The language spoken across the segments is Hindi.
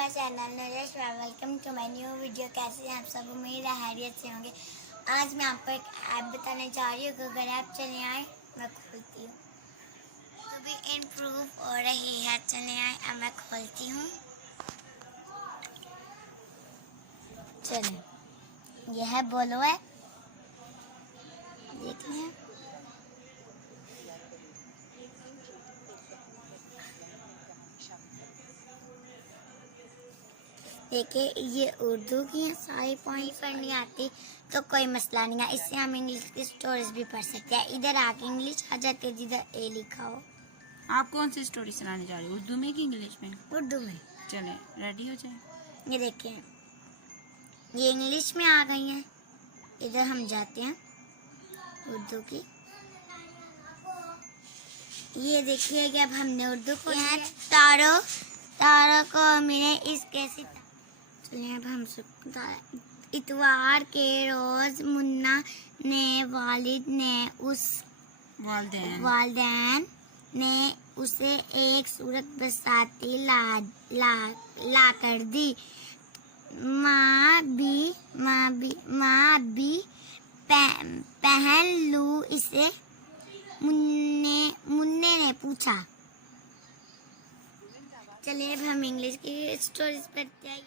My channel Nooraj. Welcome to my new video. कैसे हैं आप सब? उम्मीद है खैरियत से होंगे। आज मैं आपको एक ऐप बताने जा रही हूँ कि अगर ऐप चले आए मैं खोलती हूँ तो भी इम्प्रूव हो रही है। चले आए अब मैं खोलती हूँ। चले यह है बोलो है, देख लें। देखिए ये उर्दू की है, सारी पॉइंट पढ़नी आती तो कोई मसला नहीं है। इससे हम इंग्लिश की स्टोरीज भी पढ़ सकते हैं। इधर आके इंग्लिश आ जाती है जिधर ए लिखा हो। आप कौन सी स्टोरी सुनाने जा रहे हो, उर्दू में कि इंग्लिश में? उर्दू में। चलें, रेडी हो जाए। ये देखिए ये इंग्लिश में आ गई हैं। इधर हम जाते हैं उर्दू की। ये देखिए कि अब हमने उर्दू को तारों तारों को मैंने इस कैसे चलिए अब हम इतवार के रोज मुन्ना ने वालिद ने उस वालदैन ने उसे एक सूरत बसाती ला कर दी। माँ भी पहन लूं इसे। मुन्ने ने पूछा। चलिए अब हम इंग्लिश की स्टोरीज पढ़ते हैं।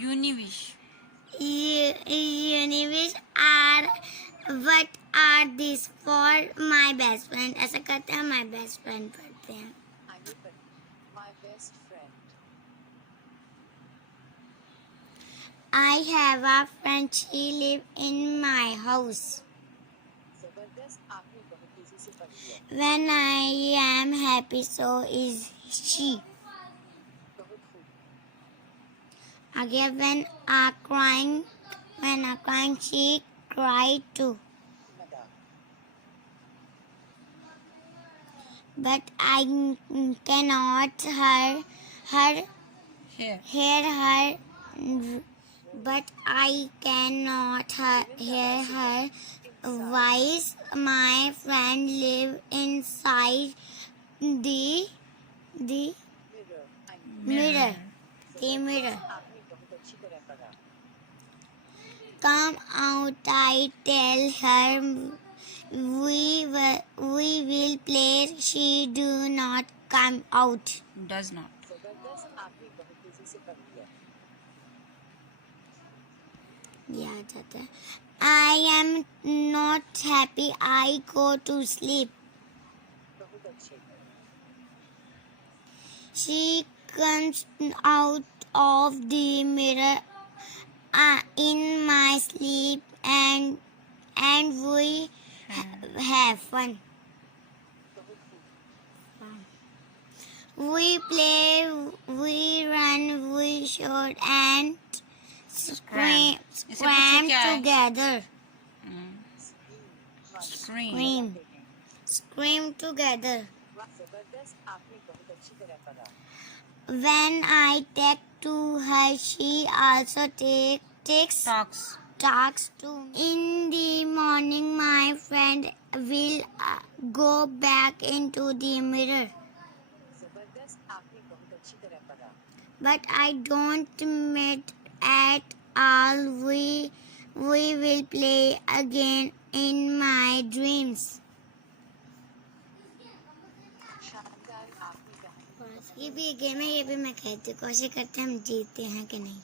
यूनिविश are what are this for my best friend. ऐसा करते हैं माय बेस्ट फ्रेंड पढ़ते हैं। I have a friend, she live in my house. When I am happy, so is she. Again, when I crying, she cried too. But I cannot hear her. But I cannot hear her voice. My friend live inside the mirror. The mirror. Come out, I tell her. We will play. She do not come out. does not. ये आ जाता है। I am not happy. I go to sleep. She comes out of the mirror in my sleep and we have fun. We play, we run, we shout and scream together. Scream together. When I talk to her, she also talks to me. In the morning, my friend will go back into the mirror. But I don't meet at all. We will play again in my dreams. ये भी एक गेम है, ये भी मैं कहती हूँ। कोशिश करते हैं हम जीतते हैं कि नहीं।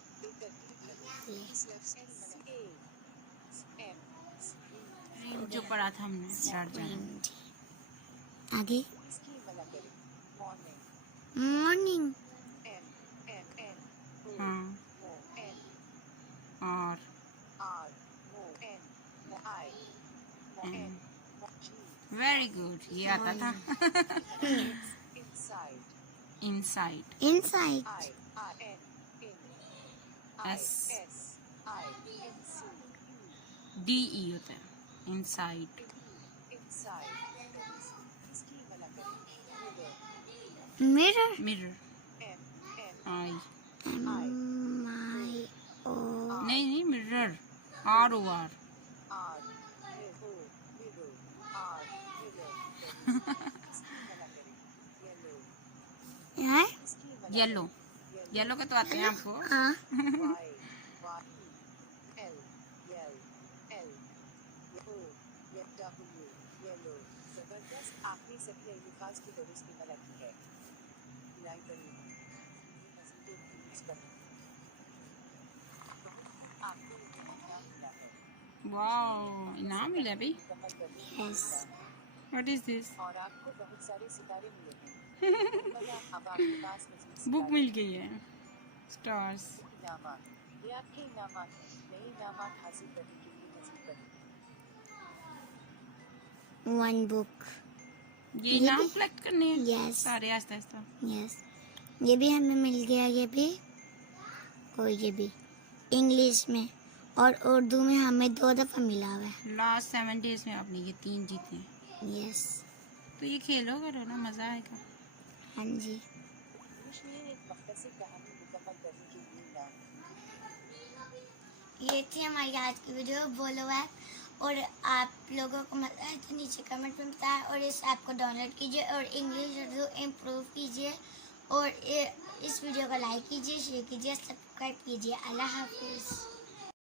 जो पढ़ा था हमने आगे मॉर्निंग वेरी गुड, ये आता था। Inside. SDE होता है inside. mirror I MIO नहीं mirror ROR है yellow येलो का तो आते हैं आपको। हाँ जबरदस्त, आपने सभी अल्फाज की दुरुस्त इस्तेमाल की है। लाइक करिए, मज़ीद यूज़ करें। आपको एक इनाम मिला है। वाओ, इनाम मिला भाई। मुकम्मल करने के यस लिए व्हाट इज दिस? और आपको बहुत सारे सितारे मिले हैं। अलबत्ता अब आपके पास मज़ीद बुक सितारे मिल गई है, स्टार्स। इनामात, ये आपके इनामात हैं। नए इनामात हासिल करने के लिए मज़ीद पढ़ें। 1 बुक। ये ये इनाम भी? कलेक्ट करने हैं यस सारे आस्ता आस्ता। यस, ये भी हमें मिल गया, ये भी और ये भी इंग्लिश में, और उर्दू में हमें 2 दफ़ा मिला हुआ है। लास्ट 7 डेज में आपने ये 3 जीते हैं। यस तो ये खेलो करो ना, मजा आएगा। हाँ जी। मुश्किल एक मख्तसर कहानी मुकम्मल करने के लिए इनाम। ये थी हमारी आज की वीडियो बोलो ऐप, और आप लोगों को मजा आए तो नीचे कमेंट में बताएं, और इस ऐप को डाउनलोड कीजिए और इंग्लिश उर्दू इम्प्रूव कीजिए, और इस वीडियो को लाइक कीजिए, शेयर कीजिए, सब्सक्राइब कीजिए। अल्लाह हाफिज़।